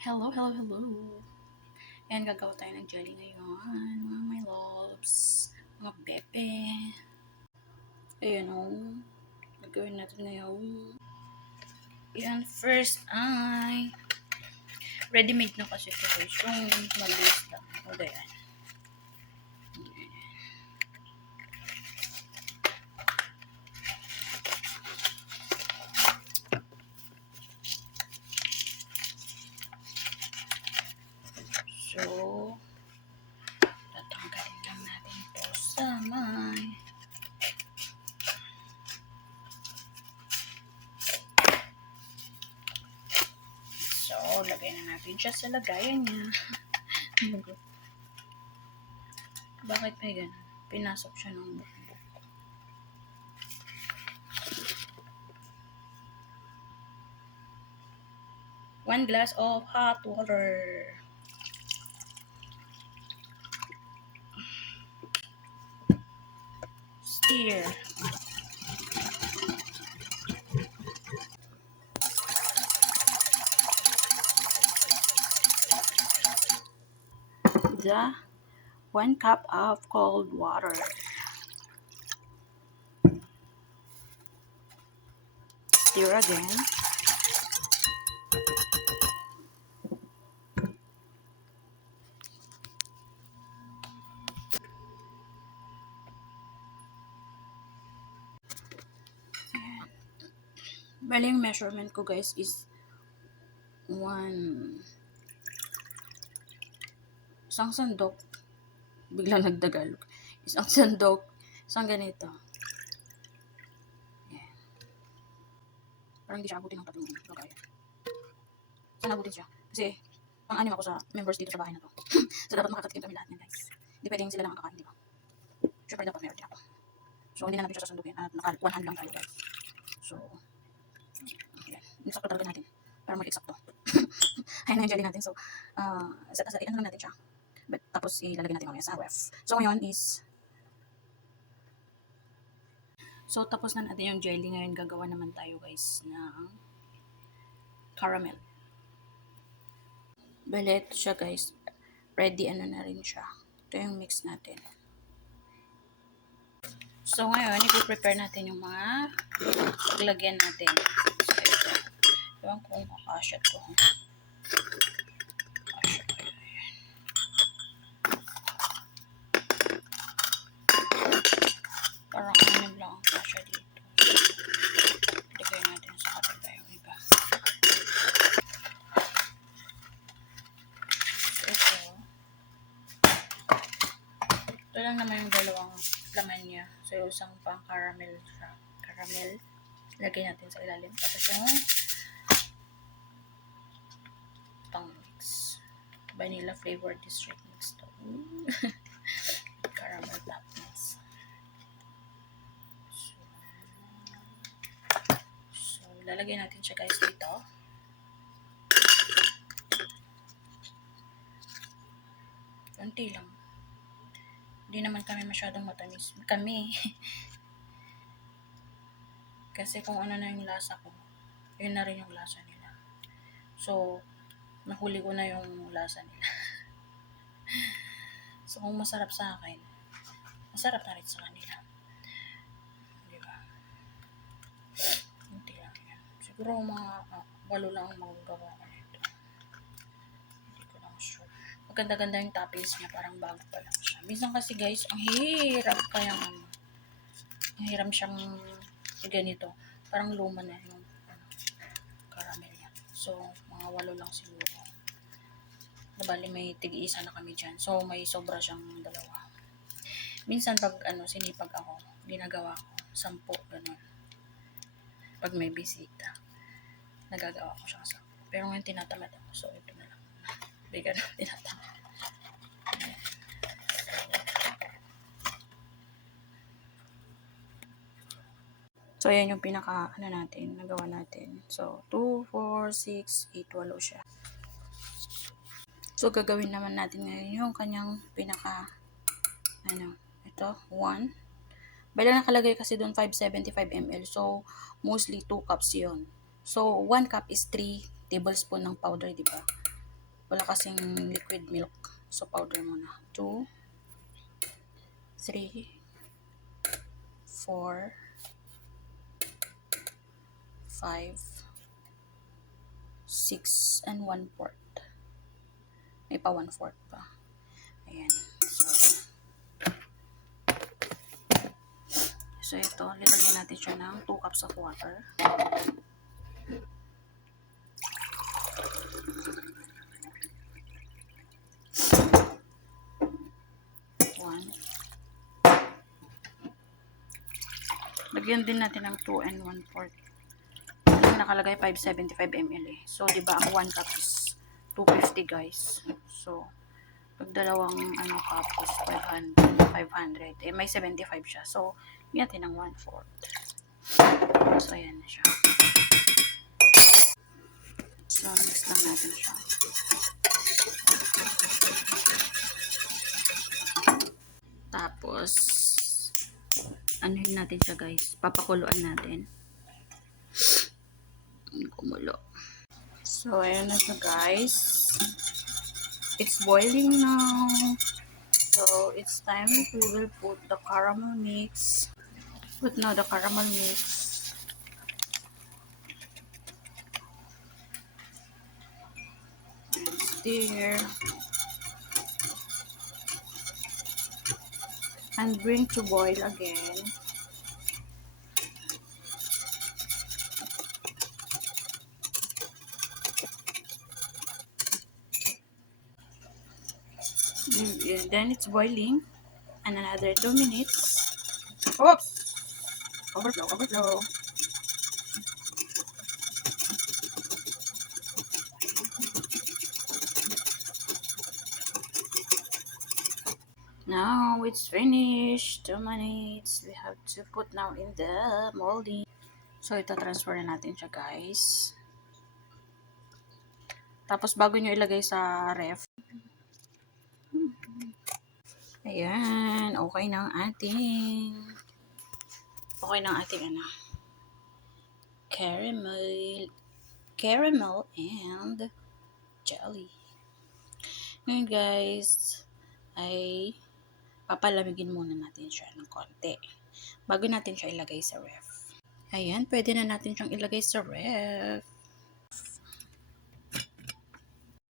Hello, hello, hello. Ayan, gagawa tayo ng jelly ngayon, mga my loves, mga bebe. Ayan o, gagawin natin ngayon. Ayan, first ay, ready-made na kasi ito guys, yung maliit lang. O, ayan. So, tatanggalin lang natin ito sa may so, lagay na natin siya sa lagayan niya. Bakit may ganun? Pinasok siya ng bukbuk. 1 glass of hot water. Stir. The 1 cup of cold water. Stir again. Bali yung measurement ko guys is 1 isang sandok. Biglang nagdagal. Isang sandok. Isang ganito. Yan. Parang hindi siya abutin ng tatlong lagay. Sana abutin siya. Kasi pang-anim ako sa members dito sa bahay na to. So dapat makakatikim kami lahat niyan guys. Hindi pwedeng sila lang kakain, di ba? Siyempre dapat meron din ako. So hindi na natin siya sasandukin at naka-1 hand lang tayo guys. So yan. Insakto talaga natin. Para mag-eksakto. Ayun na yung jelly natin. So ano lang natin siya. But, tapos ilalagay natin mamaya sa ref. So ngayon is tapos na natin yung jelly. Ngayon gagawa naman tayo guys ng caramel. Bale, ito siya guys. Ready na rin siya. Ito yung mix natin. So ngayon, i-prepare natin yung mga paglagyan natin. So ito. Ewan kung makasya to. Parang ano lang ang kasya dito. Lagay natin sa kabila yung iba. So ito lang naman yung dalawang laman niya. So yung isang pang caramel siya. Caramel. Lagay natin sa ilalim. Tapos yung pang mix. Vanilla flavored district mix to. Caramel top mix. So lalagay natin siya guys dito. Konti lang. Hindi naman kami masyadong matamis. Kami. Kasi kung ano na yung lasa ko, yun na rin yung lasa nila. So, nahuli ko na yung lasa nila. So, kung masarap sa akin, masarap na rin sa kanila. Diba? Hindi lang yan. Siguro mga 8 lang ang magagawa ko nito. Hindi ko lang sure. Maganda-ganda yung toppings niya. Parang bago pa lang siya. Minsan kasi guys, ang hirap kayang ang hirap siyang ganito. Parang luma na yung caramel yan. So, mga 8 lang siguro. Bali may tig-isa na kami dyan. So, may sobra siyang 2. Minsan pag sinipag ako, ginagawa ko 10, ganun. Pag may bisita, nagagawa ko siyang 10. Pero ngayon tinatamad ako. So, ito na lang. Bigyan na tinatamad. So, ayan yung pinaka, natin, nagawa natin. So, 2, 4, 6, 8, 8 siya. So, gagawin naman natin ngayon yung kanyang pinaka, ito, 1. Bala nakalagay kasi doon 575 ml. So, mostly 2 cups yon. So, 1 cup is 3 tablespoon ng powder, di ba? Wala kasing liquid milk. So, powder muna. 2, 3, 4, 5, 6, and 1/4. May pa 1/4 pa. Ayan. So ito, nilagyan natin siya ng 2 cups of water. One. Lagyan din natin ng 2 and 1/4. Nakalagay 575 ml eh. So, di ba ang 1 cup is 250 guys. So, pag dalawang cup is 500. Eh, may 75 siya. So, natin ng 1/4. So, ayan na siya. So, mix lang natin siya. Tapos, anuhin natin siya guys. Papakuluan natin. Kumulo. So, ayan na siya guys. It's boiling now. So, it's time we will put the caramel mix. Put now the caramel mix. And stir. And bring to boil again. Then it's boiling. And another 2 minutes. Oops! Overflow, overflow. Now it's finished. 2 minutes. We have to put now in the molding. So ito transfer na natin siya guys. Tapos bago nyo ilagay sa ref. Ayan. Okay na ang ating caramel and jelly. Ngayon guys, ay papalamigin muna natin siya ng konti bago natin siya ilagay sa ref. Ayan, pwede na natin siyang ilagay sa ref.